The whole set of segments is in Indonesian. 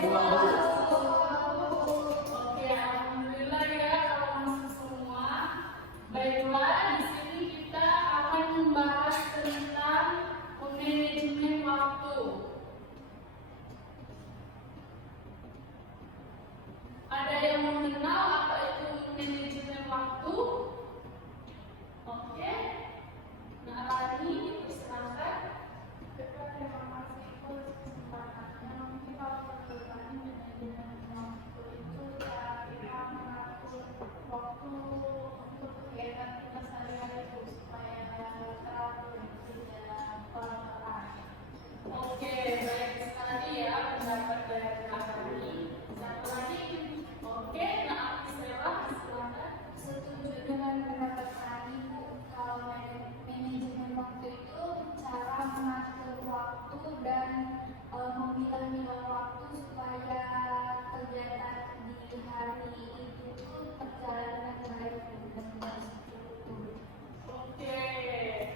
Oke, alhamdulillah ya kalau masuk semua. Baiklah, di sini kita akan membahas tentang manajemen waktu. Ada yang mengenal apa itu manajemen waktu? Oke, Narani, dipersilakan. Informasi itu kesempatannya mungkin kalau perbedaannya manajemen waktu itu cara kita mengatur waktu untuk kegiatan kita sehari-hari supaya teratur tidak terlalu. Oke, baik sekali ya pendapat dari Narani. Satu lagi, oke, nah Stella, silakan. Setuju dengan pendapat tadi, Bu. Kalau manajemen waktu itu cara mengatur waktu dan memilah-milah waktu supaya kegiatan di hari itu tuh berjalan dengan baik dan terstruktur. Oke,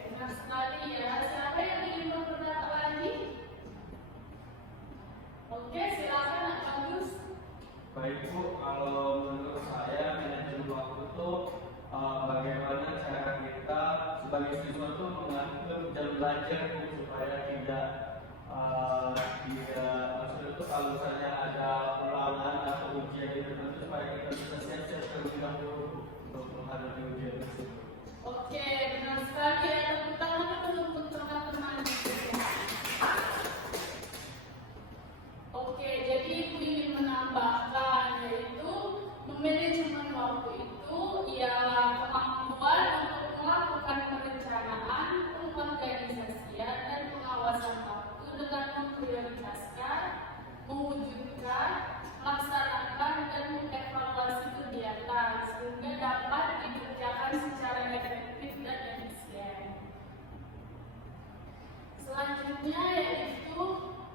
benar sekali ya. Siapa yang ingin berpendapat lagi? Oke, silakan Nak Bagus. Baik Bu, kalau menurut saya manajemen waktu itu bagaimana cara kita sebagai siswa itu mengatur jam belajar Bu, supaya tidak maksudnya itu kalau misalnya ada ulangan atau ujian itu supaya kita bisa siap-siap terlebih dahulu untuk menghadapi ujian tersebut. Oke, benar sekali ya. Tepuk tangan dulu untuk teman-teman. Oke, jadi Ibu ingin menambahkan yaitu manajemen waktu itu ialah kemampuan untuk melakukan perencanaan, pengorganisasian dan pengawasan waktu dengan memprioritaskan, mewujudkan, melaksanakan dan mengevaluasi kegiatan sehingga dapat dikerjakan secara efektif dan efisien. Selanjutnya yaitu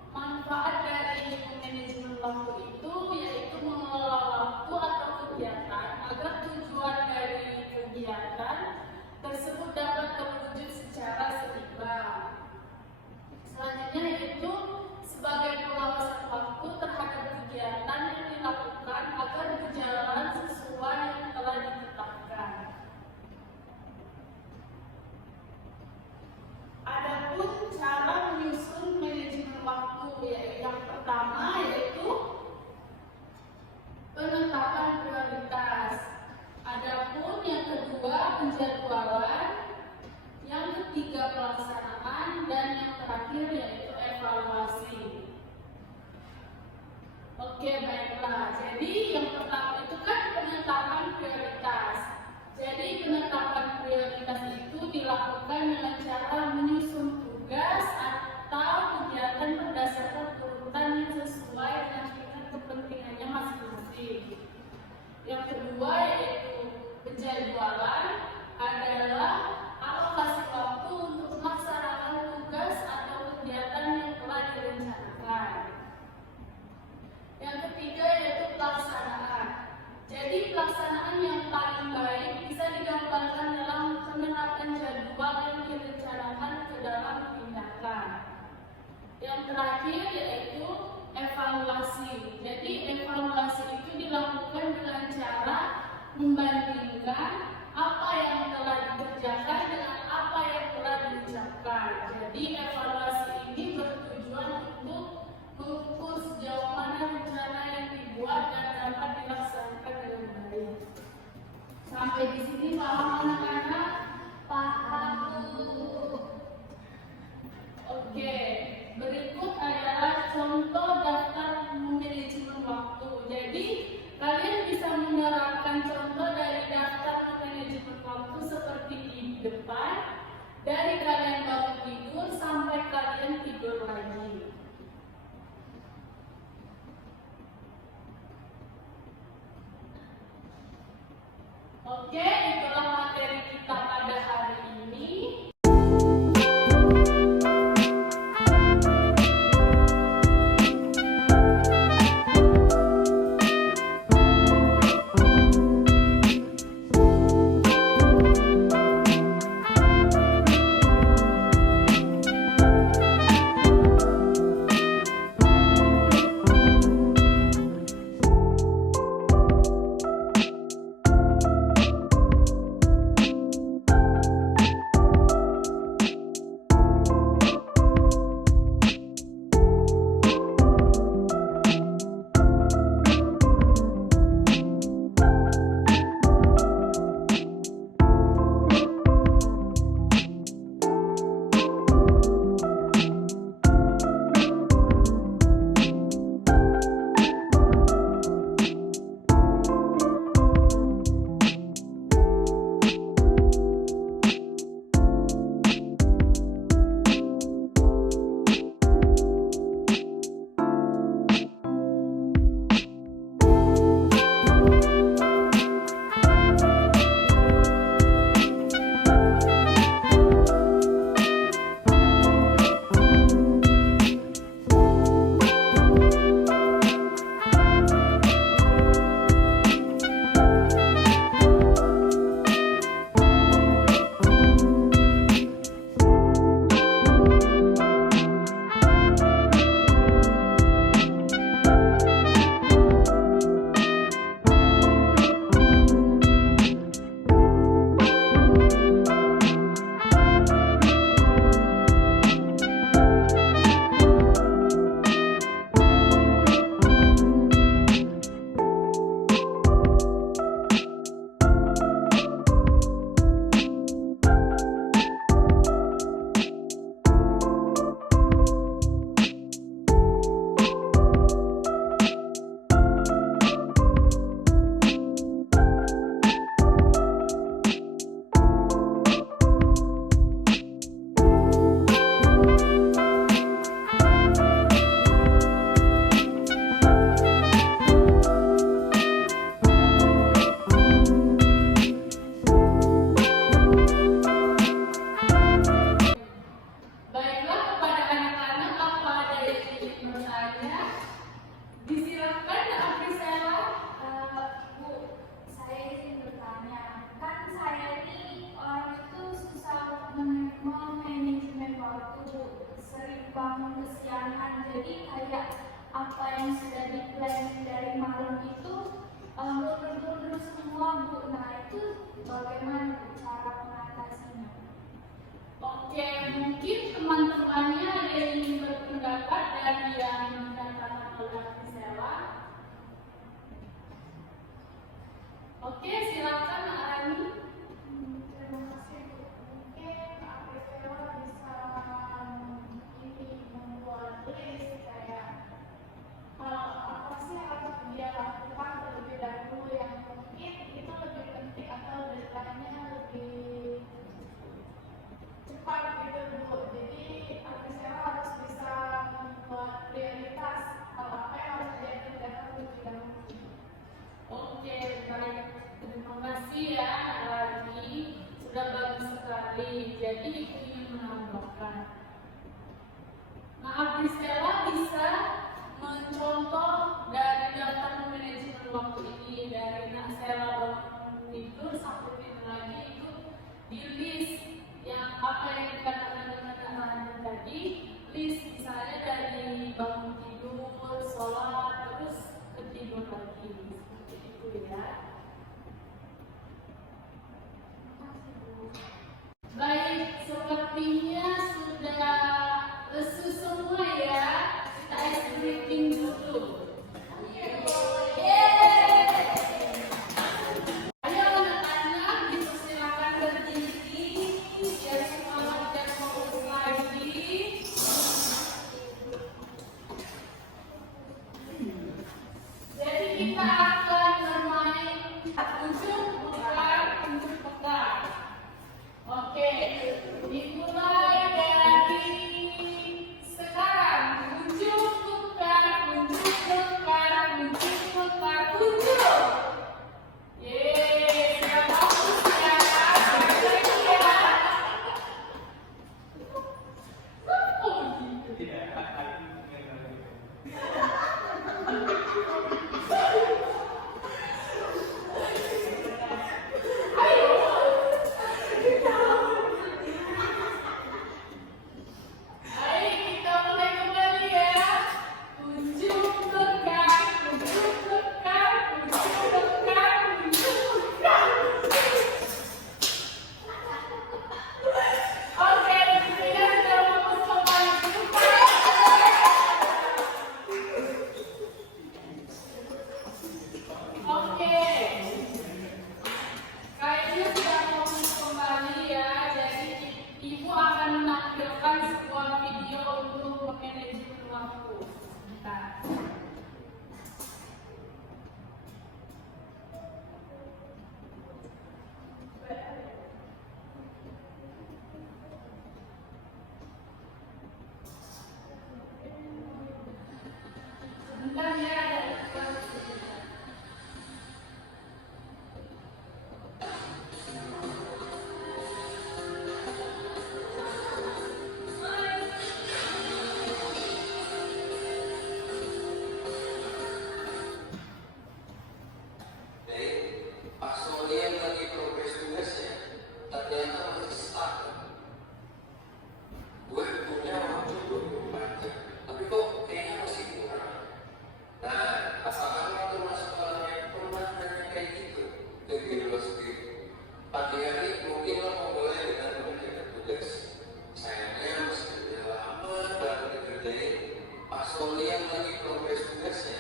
manfaat dari manajemen waktu itu yaitu mengelola waktu atau kegiatan agar tujuan dari kegiatan tersebut dapat terwujud secara seimbang. Selanjutnya yaitu sebagai pengawasan waktu terhadap kegiatan yang dilakukan agar berjalan sesuai yang telah ditetapkan. Adapun cara menyusun manajemen waktu yaitu yang pertama yaitu penetapan prioritas. Adapun yang kedua penjadwalan, yang ketiga pelaksanaan dan yang terakhir yaitu evaluasi. Oke, baiklah. Jadi yang pertama itu kan penetapan prioritas. Jadi penetapan prioritas itu dilakukan dengan cara menyusun tugas atau kegiatan berdasarkan urutan yang sesuai dengan tingkat kepentingannya masing-masing. Yang kedua yaitu penjadwalan adalah alokasi waktu untuk melaksanakan tugas atau kegiatan yang telah direncanakan. Yang ketiga yaitu pelaksanaan. Jadi pelaksanaan yang paling baik bisa digambarkan dalam penerapan jadwal yang direncanakan ke dalam tindakan. Yang terakhir yaitu evaluasi. Jadi evaluasi itu dilakukan dengan cara membandingkan apa yang telah dikerjakan dengan apa yang telah diucapkan. Jadi evaluasi ini bertujuan untuk mengukur sejauh mana rencana yang dibuat dan dapat dilaksanakan dengan baik. Sampai di sini paham anak-anak? Paham. Oke, berikut adalah contoh daftar manajemen waktu. Jadi kalian bisa menerapkan contoh dari daftar manajemen jadi planning dari malam itu mundur-mundur semua Bu. Nah itu bagaimana Bu cara mengatasinya? Oke, mungkin teman-temannya ada yang ingin berpendapat dari yang dikatakan oleh Priscilla. Oke, silakan Arani. Terima kasih Bu. Mungkin Priscilla bisa membuat list kayak apa sih harus dia lakukan terlebih dahulu yang mungkin itu lebih penting atau deadline-nya lebih cepat gitu Bu. Jadi Priscilla harus bisa membuat prioritas hal apa yang harus dia kerjakan terlebih dahulu. Oke, baik. Terima kasih ya Arani. Sudah bagus sekali. Jadi ingin menambahkan. Nah, Priscilla bisa mencontoh dari daftar manajemen waktu ini dari Naksela bangun tidur sampai tidur lagi itu di list yang apa yang dikatakan dengan Arani tadi, list misalnya dari bangun tidur, sholat, terus ketidur lagi seperti itu ya. Baik, sepertinya sudah lesu semua ya. Kita ice breaking dulu. Ayo anak-anak, dipersilakan berdiri biar semangat dan fokus lagi. Jadi kita akan bermain ujung pegang, ujung pegang. Oke, dimulai dari sekarang. Ujung pegang, ujung pegang, ujung pegang, ujung. Yeay, sudah bagus ya. Sekali lagi ya. Oh, gitu. Tidak. Baik, kita mulai kembali ya. Ujung pegang, ujung pegang, ujung pegang, ujung pegang. Oke, kita sudah fokus kembali. Oke. Kayaknya sudah fokus kembali ya. Jadi Ibu akan menampilkan sebuah video untuk manajemen waktu. Bentar. Bentar ya, ada iklan sebentar. Pas Solian lagi progres tugasnya, ternyata masih stuck. Gue punya waktu 24 jam, tapi kok kayaknya masih kurang. Nah, apakah lo termasuk orang yang pernah nanya kayak gitu ke diri lo sendiri? Pagi hari mungkin lo memulai dengan mengerjakan tugas. Sayangnya meski udah lama baru dikerjain, pas Solian lagi progres tugasnya,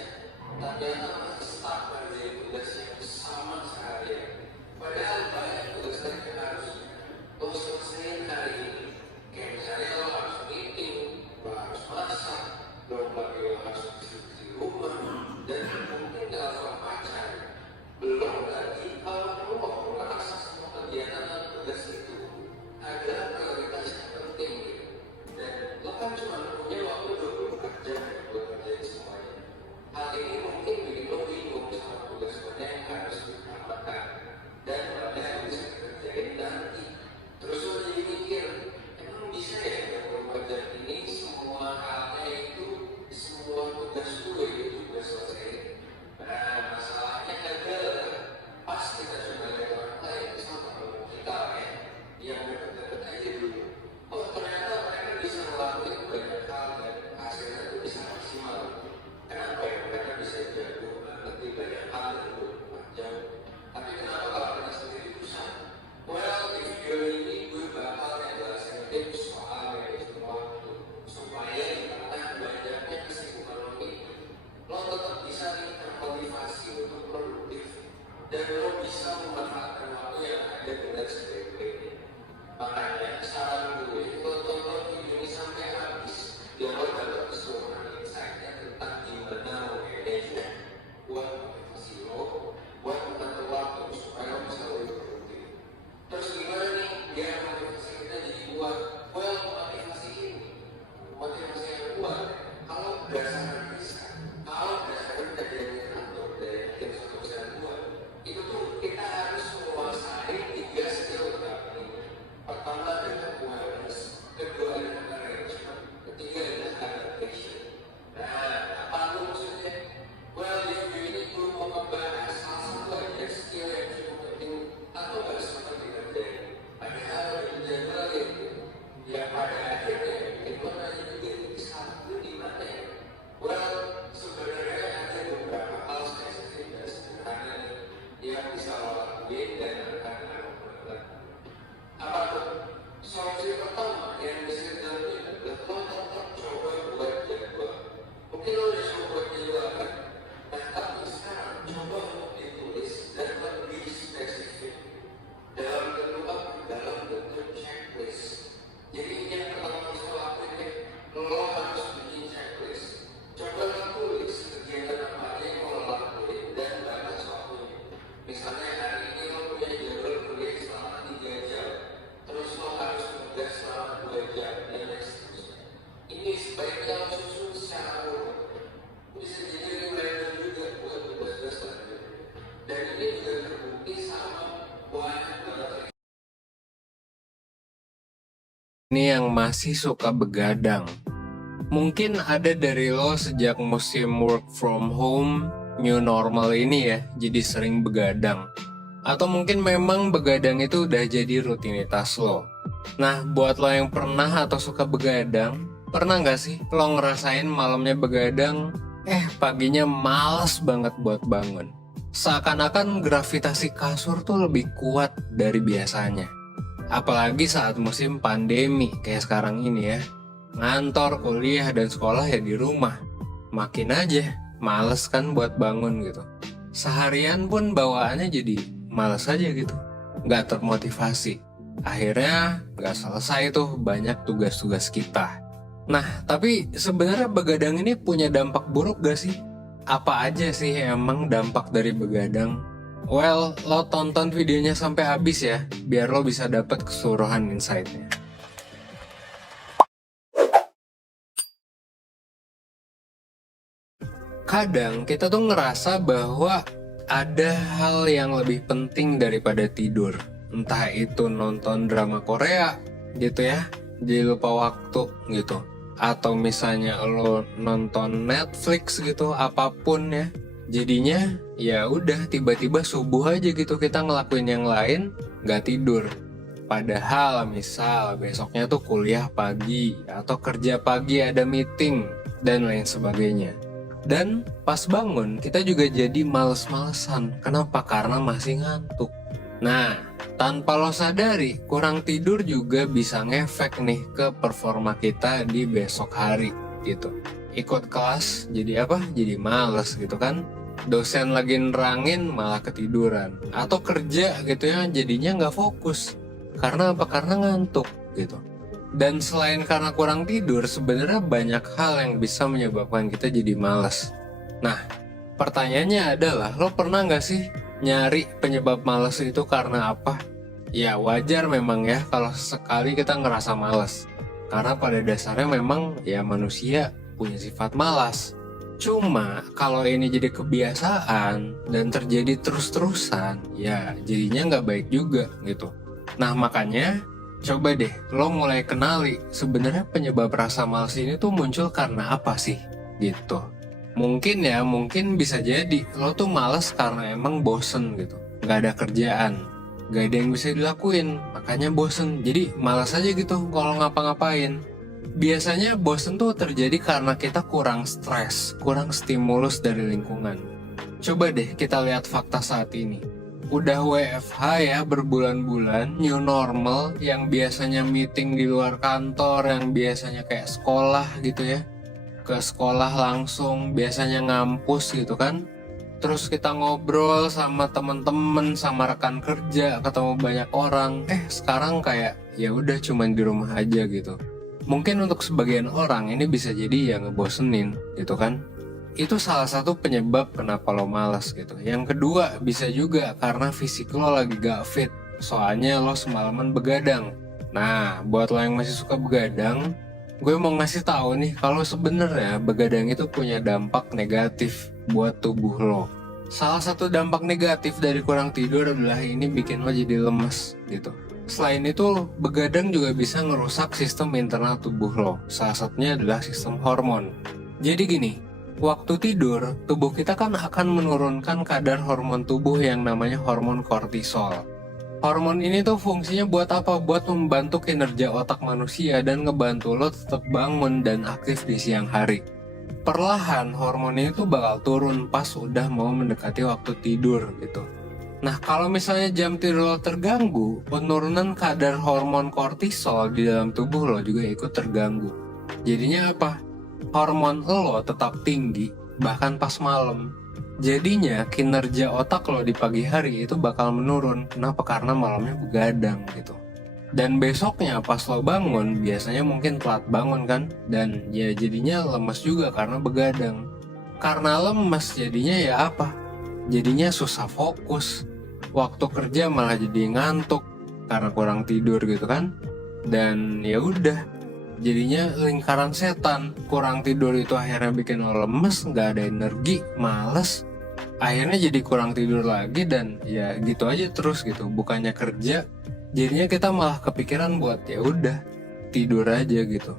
ternyata masih stuck ngerjain tugas yang sama seharian. Padahal banyak tugas yang harusnya lo selesaiin hari ini. Kayak misalnya lo harus meeting, lo harus masak, belum lagi lo harus bersih rumah, dan mungkin telepon pacar. Belum lagi kalau lo mau merasa semua kegiatan dan tugas itu adalah prioritas yang penting. Dan lo kan cuma punya waktu 24 jam buat ngerjain semuanya. Hal ini mungkin bikin lo ini yang masih suka begadang. Mungkin ada dari lo sejak musim work from home, new normal ini ya, jadi sering begadang. Atau mungkin memang begadang itu udah jadi rutinitas lo. Nah, buat lo yang pernah atau suka begadang, pernah nggak sih lo ngerasain malamnya begadang, paginya males banget buat bangun? Seakan-akan gravitasi kasur tuh lebih kuat dari biasanya. Apalagi saat musim pandemi kayak sekarang ini ya. Ngantor, kuliah, dan sekolah ya di rumah. Makin aja males kan buat bangun gitu. Seharian pun bawaannya jadi males aja gitu. Nggak termotivasi. Akhirnya nggak selesai tuh banyak tugas-tugas kita. Nah, tapi sebenarnya begadang ini punya dampak buruk gak sih? Apa aja sih emang dampak dari begadang? Well, lo tonton videonya sampai habis ya, biar lo bisa dapat keseluruhan insight-nya. Kadang kita tuh ngerasa bahwa ada hal yang lebih penting daripada tidur. Entah itu nonton drama Korea gitu ya, jadi lupa waktu gitu. Atau misalnya lo nonton Netflix gitu, apapun ya. Jadinya ya udah tiba-tiba subuh aja gitu kita ngelakuin yang lain, gak tidur. Padahal misal besoknya tuh kuliah pagi atau kerja pagi ada meeting dan lain sebagainya. Dan pas bangun kita juga jadi males-malesan. Kenapa? Karena masih ngantuk. Nah, tanpa lo sadari, kurang tidur juga bisa ngefek nih ke performa kita di besok hari gitu. Ikut kelas jadi apa? Jadi males gitu kan. Dosen lagi nerangin malah ketiduran. Atau kerja gitu ya jadinya nggak fokus. Karena apa? Karena ngantuk gitu. Dan selain karena kurang tidur, sebenarnya banyak hal yang bisa menyebabkan kita jadi malas. Nah, pertanyaannya adalah, lo pernah nggak sih nyari penyebab malas itu karena apa? Ya wajar memang ya kalau sekali kita ngerasa malas. Karena pada dasarnya memang ya manusia punya sifat malas. Cuma kalau ini jadi kebiasaan dan terjadi terus-terusan, ya jadinya nggak baik juga gitu. Nah makanya coba deh lo mulai kenali sebenarnya penyebab rasa malas ini tuh muncul karena apa sih gitu. Mungkin bisa jadi lo tuh malas karena emang bosen gitu, gak ada kerjaan, gak ada yang bisa dilakuin, makanya bosen. Jadi malas aja gitu kalau ngapa-ngapain. Biasanya bosen tuh terjadi karena kita kurang stres, kurang stimulus dari lingkungan. Coba deh kita lihat fakta saat ini. Udah WFH ya berbulan-bulan, new normal, yang biasanya meeting di luar kantor, yang biasanya kayak sekolah gitu ya, ke sekolah langsung, biasanya ngampus gitu kan. Terus kita ngobrol sama temen-temen, sama rekan kerja, ketemu banyak orang. Sekarang kayak ya udah cuman di rumah aja gitu. Mungkin untuk sebagian orang ini bisa jadi ya ngebosenin gitu kan. Itu salah satu penyebab kenapa lo malas gitu. Yang kedua bisa juga karena fisik lo lagi gak fit, soalnya lo semalaman begadang. Nah, buat lo yang masih suka begadang, gue mau ngasih tahu nih kalau sebenarnya begadang itu punya dampak negatif buat tubuh lo. Salah satu dampak negatif dari kurang tidur adalah ini bikin lo jadi lemes gitu. Selain itu, begadang juga bisa ngerusak sistem internal tubuh lo. Salah satunya adalah sistem hormon. Jadi gini, waktu tidur, tubuh kita kan akan menurunkan kadar hormon tubuh yang namanya hormon kortisol. Hormon ini tuh fungsinya buat apa? Buat membantu kinerja otak manusia dan ngebantu lo tetap bangun dan aktif di siang hari. Perlahan hormon ini tuh bakal turun pas udah mau mendekati waktu tidur gitu. Nah kalau misalnya jam tidur lo terganggu, penurunan kadar hormon kortisol di dalam tubuh lo juga ikut terganggu. Jadinya apa? Hormon lo tetap tinggi bahkan pas malam. Jadinya kinerja otak lo di pagi hari itu bakal menurun. Kenapa? Karena malamnya begadang gitu. Dan besoknya pas lo bangun biasanya mungkin telat bangun kan. Dan ya jadinya lemes juga karena begadang. Karena lemes jadinya ya apa? Jadinya susah fokus. Waktu kerja malah jadi ngantuk karena kurang tidur gitu kan. Dan ya udah, jadinya lingkaran setan. Kurang tidur itu akhirnya bikin lo lemes, gak ada energi, males. Akhirnya jadi kurang tidur lagi dan ya gitu aja terus gitu. Bukannya kerja, jadinya kita malah kepikiran buat ya udah tidur aja gitu.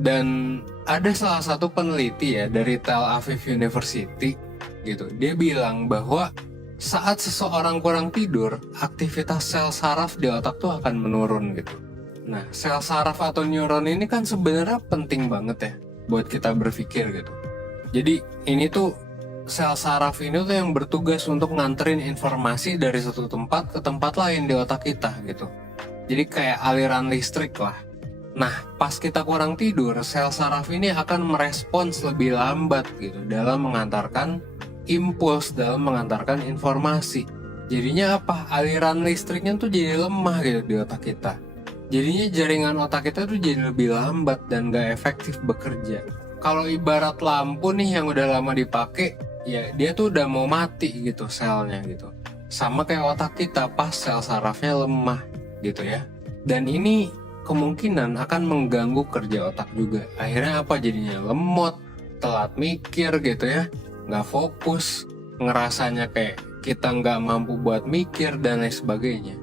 Dan ada salah satu peneliti ya dari Tel Aviv University gitu, dia bilang bahwa saat seseorang kurang tidur, aktivitas sel saraf di otak tuh akan menurun gitu. Nah, sel saraf atau neuron ini kan sebenarnya penting banget ya buat kita berpikir gitu. Jadi ini tuh sel saraf ini tuh yang bertugas untuk nganterin informasi dari satu tempat ke tempat lain di otak kita gitu. Jadi kayak aliran listrik lah. Nah, pas kita kurang tidur, sel saraf ini akan merespons lebih lambat gitu dalam mengantarkan impuls, dalam mengantarkan informasi. Jadinya apa? Aliran listriknya tuh jadi lemah gitu di otak kita. Jadinya jaringan otak kita tuh jadi lebih lambat dan gak efektif bekerja. Kalau ibarat lampu nih yang udah lama dipakai, ya dia tuh udah mau mati gitu selnya gitu. Sama kayak otak kita pas sel sarafnya lemah gitu ya. Dan ini kemungkinan akan mengganggu kerja otak juga. Akhirnya apa jadinya? Lemot, telat mikir gitu ya, gak fokus, ngerasanya kayak kita gak mampu buat mikir dan lain sebagainya.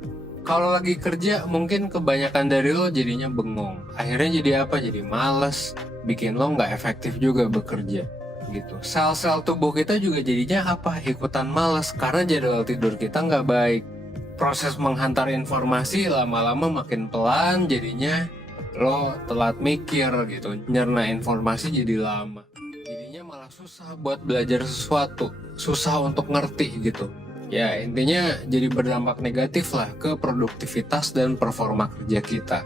Kalau lagi kerja mungkin kebanyakan dari lo jadinya bengong. Akhirnya jadi apa? Jadi males, bikin lo nggak efektif juga bekerja gitu. Sel-sel tubuh kita juga jadinya apa? Ikutan males karena jadwal tidur kita nggak baik. Proses menghantar informasi lama-lama makin pelan, jadinya lo telat mikir gitu. Nyerna informasi jadi lama. Jadinya malah susah buat belajar sesuatu, susah untuk ngerti gitu. Ya intinya jadi berdampak negatif lah ke produktivitas dan performa kerja kita.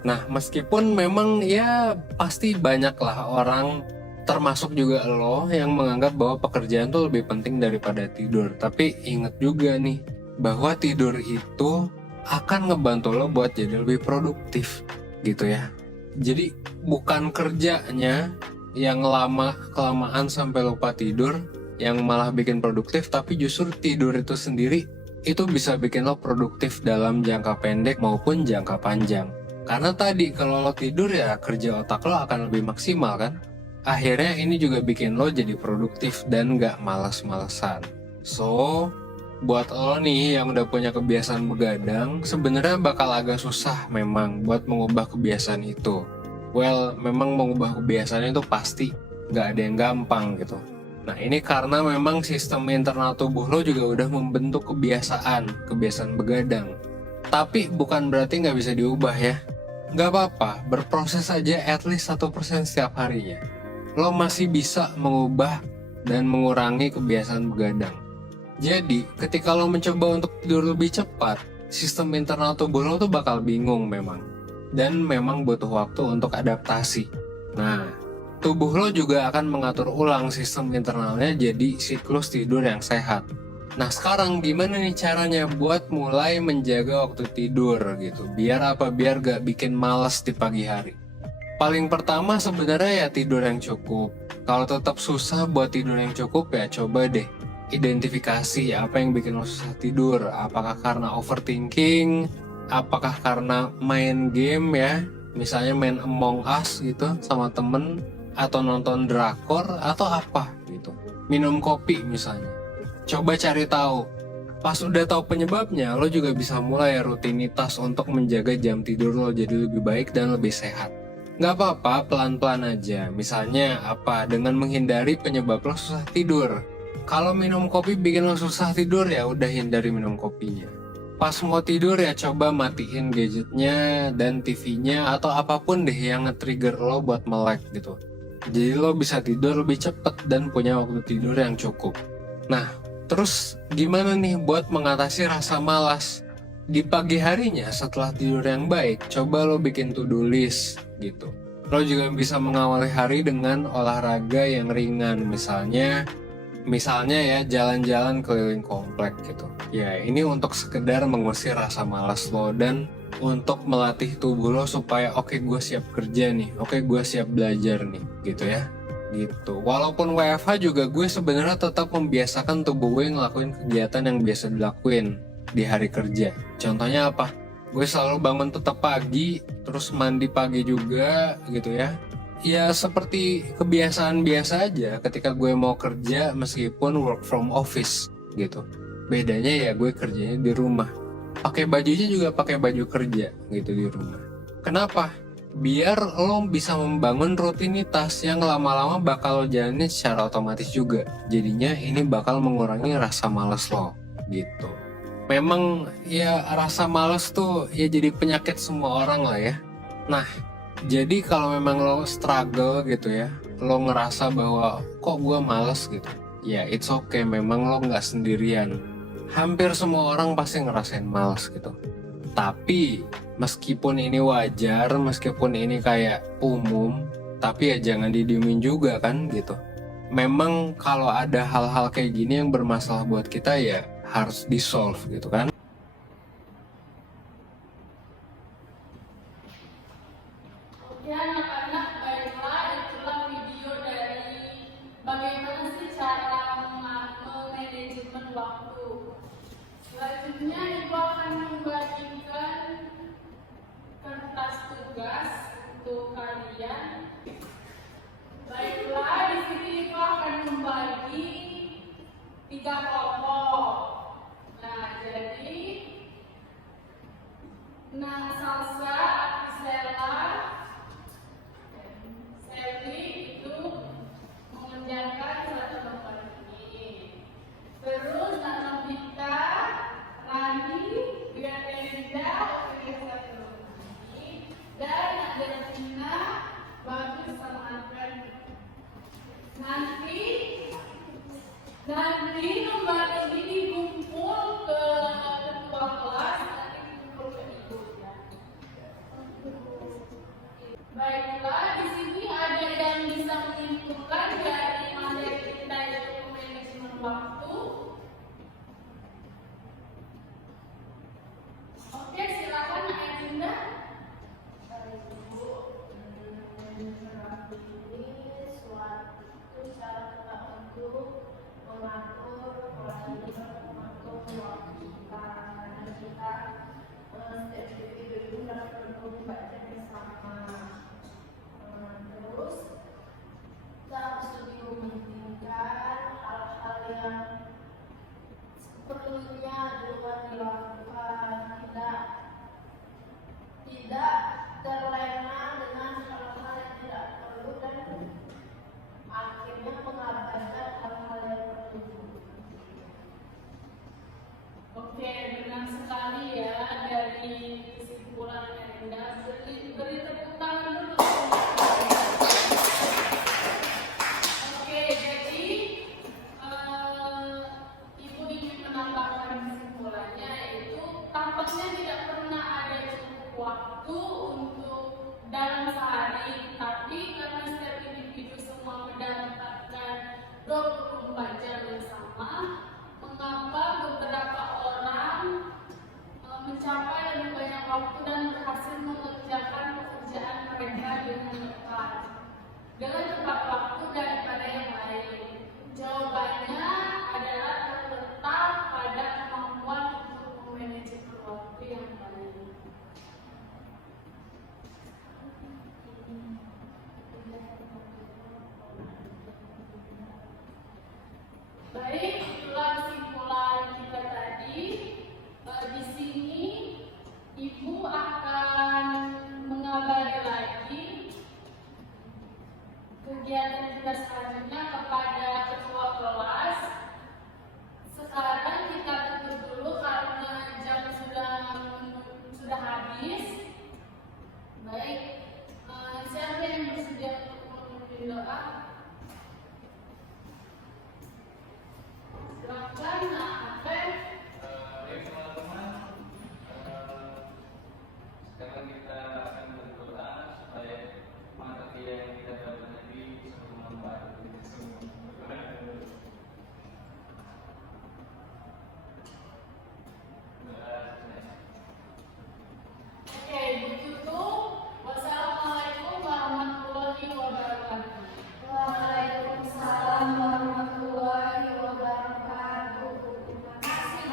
Nah meskipun memang ya pasti banyak lah orang, termasuk juga lo, yang menganggap bahwa pekerjaan tuh lebih penting daripada tidur. Tapi inget juga nih bahwa tidur itu akan ngebantu lo buat jadi lebih produktif gitu ya. Jadi bukan kerjanya yang lama-kelamaan sampai lupa tidur yang malah bikin produktif, tapi justru tidur itu sendiri itu bisa bikin lo produktif dalam jangka pendek maupun jangka panjang. Karena tadi kalau lo tidur ya kerja otak lo akan lebih maksimal kan. Akhirnya ini juga bikin lo jadi produktif dan gak malas-malesan. So buat lo nih yang udah punya kebiasaan begadang, sebenarnya bakal agak susah memang buat mengubah kebiasaan itu. Well, memang mengubah kebiasaan itu pasti gak ada yang gampang gitu. Nah ini karena memang sistem internal tubuh lo juga udah membentuk kebiasaan begadang. Tapi bukan berarti nggak bisa diubah ya. Nggak apa-apa, berproses aja at least 1% setiap harinya. Lo masih bisa mengubah dan mengurangi kebiasaan begadang. Jadi ketika lo mencoba untuk tidur lebih cepat, sistem internal tubuh lo tuh bakal bingung memang. Dan memang butuh waktu untuk adaptasi. Nah tubuh lo juga akan mengatur ulang sistem internalnya jadi siklus tidur yang sehat. Nah sekarang gimana nih caranya buat mulai menjaga waktu tidur gitu, biar apa? Biar gak bikin malas di pagi hari. Paling pertama sebenarnya ya tidur yang cukup. Kalau tetap susah buat tidur yang cukup ya coba deh identifikasi apa yang bikin lo susah tidur. Apakah karena overthinking, apakah karena main game ya, misalnya main Among Us gitu sama temen, atau nonton drakor, atau apa gitu, minum kopi misalnya. Coba cari tahu. Pas udah tahu penyebabnya, lo juga bisa mulai rutinitas untuk menjaga jam tidur lo jadi lebih baik dan lebih sehat. Nggak apa-apa, pelan-pelan aja. Misalnya apa? Dengan menghindari penyebab lo susah tidur. Kalau minum kopi bikin lo susah tidur ya udah hindari minum kopinya. Pas mau tidur ya coba matiin gadgetnya dan TV-nya atau apapun deh yang nge-trigger lo buat melek gitu. Jadi lo bisa tidur lebih cepat dan punya waktu tidur yang cukup. Nah, terus gimana nih buat mengatasi rasa malas? Di pagi harinya setelah tidur yang baik, coba lo bikin to-do list gitu. Lo juga bisa mengawali hari dengan olahraga yang ringan, misalnya ya jalan-jalan keliling komplek gitu. Ya ini untuk sekedar mengusir rasa malas lo dan untuk melatih tubuh lo supaya oke, gue siap kerja nih, oke, gue siap belajar nih gitu ya gitu. Walaupun WFH juga gue sebenarnya tetap membiasakan tubuh gue ngelakuin kegiatan yang biasa dilakuin di hari kerja. Contohnya apa? Gue selalu bangun tetap pagi, terus mandi pagi juga gitu ya. Ya seperti kebiasaan biasa aja ketika gue mau kerja meskipun work from office gitu. Bedanya ya gue kerjanya di rumah. Pakai bajunya juga pakai baju kerja gitu di rumah. Kenapa? biar lo bisa membangun rutinitas yang lama-lama bakal lo jalanin secara otomatis juga. Jadinya ini bakal mengurangi rasa malas lo gitu. Memang ya rasa malas tuh ya jadi penyakit semua orang lah ya. Nah, jadi kalau memang lo struggle gitu ya, lo ngerasa bahwa kok gue males gitu, ya it's okay, memang lo nggak sendirian. Hampir semua orang pasti ngerasain males gitu. Tapi meskipun ini wajar, meskipun ini kayak umum, tapi ya jangan didiemin juga kan gitu. Memang kalau ada hal-hal kayak gini yang bermasalah buat kita ya harus di-solve gitu kan. Oke anak-anak, baiklah itulah video dari bagaimana sih cara memanajemen waktu. Selanjutnya Ibu akan membagikan kertas tugas untuk kalian. Baiklah, di sini Ibu akan membagi 3 kelompok. Nah, jadi Salsa, Apisela, Selly itu mengerjakan satu lembar ini. Terus Novita, Rani, Bianca, mengerjakan satu lembar ini. Dan Adelina, Bagus sama Alfred. Nanti lembar ini dikumpul ke ketua kelas, nanti kumpul ke ibu ya. Baiklah, di sini ada yang bisa menyimpulkan dari materi kita yaitu manajemen waktu. Oke, silakan Ayunda. Ini suatu cara kita untuk mengatur waktu kita, karena kita setiap individu itu perlu membaca bersama. Terus kita harus lebih mementingkan hal-hal yang perlunya duluan dilakukan, tidak terlena dengan hal-hal yang tidak perlu dan akhirnya mengabaikan hal-hal yang perlu. Oke, benar sekali ya dari kesimpulan Anda. Beri tepuk tangan dulu. Oke, jadi Ibu ingin menambahkan kesimpulannya, yaitu tampaknya tidak pernah ada cukup waktu untuk dalam sehari, tapi karena setiap individu semua mendapatkan 24 jam yang sama, mengapa beberapa orang mencapai lebih banyak waktu dan berhasil mengerjakan pekerjaan mereka dengan tepat waktu daripada yang lain? Jawabannya adalah terletak pada kemampuan untuk memanajemen waktu yang baik. Baik, itulah kesimpulan kita tadi. Di sini Ibu akan mengabari lagi kegiatan kita selanjutnya kepada ketua kelas. Sekarang kita tutup dulu karena jam sudah habis. Baik, siapa yang bersedia untuk memimpin doa? Silakan, Alfred. Baik teman-teman, sekarang kita akan berdoa supaya materi yang kita dapat tadi bisa bermanfaat bagi kita semua. Oke, Ibu tutup. Wassalamualaikum warahmatullahi wabarakatuh. Waalaikumsalam warahmatullahi wabarakatuh. Terima kasih.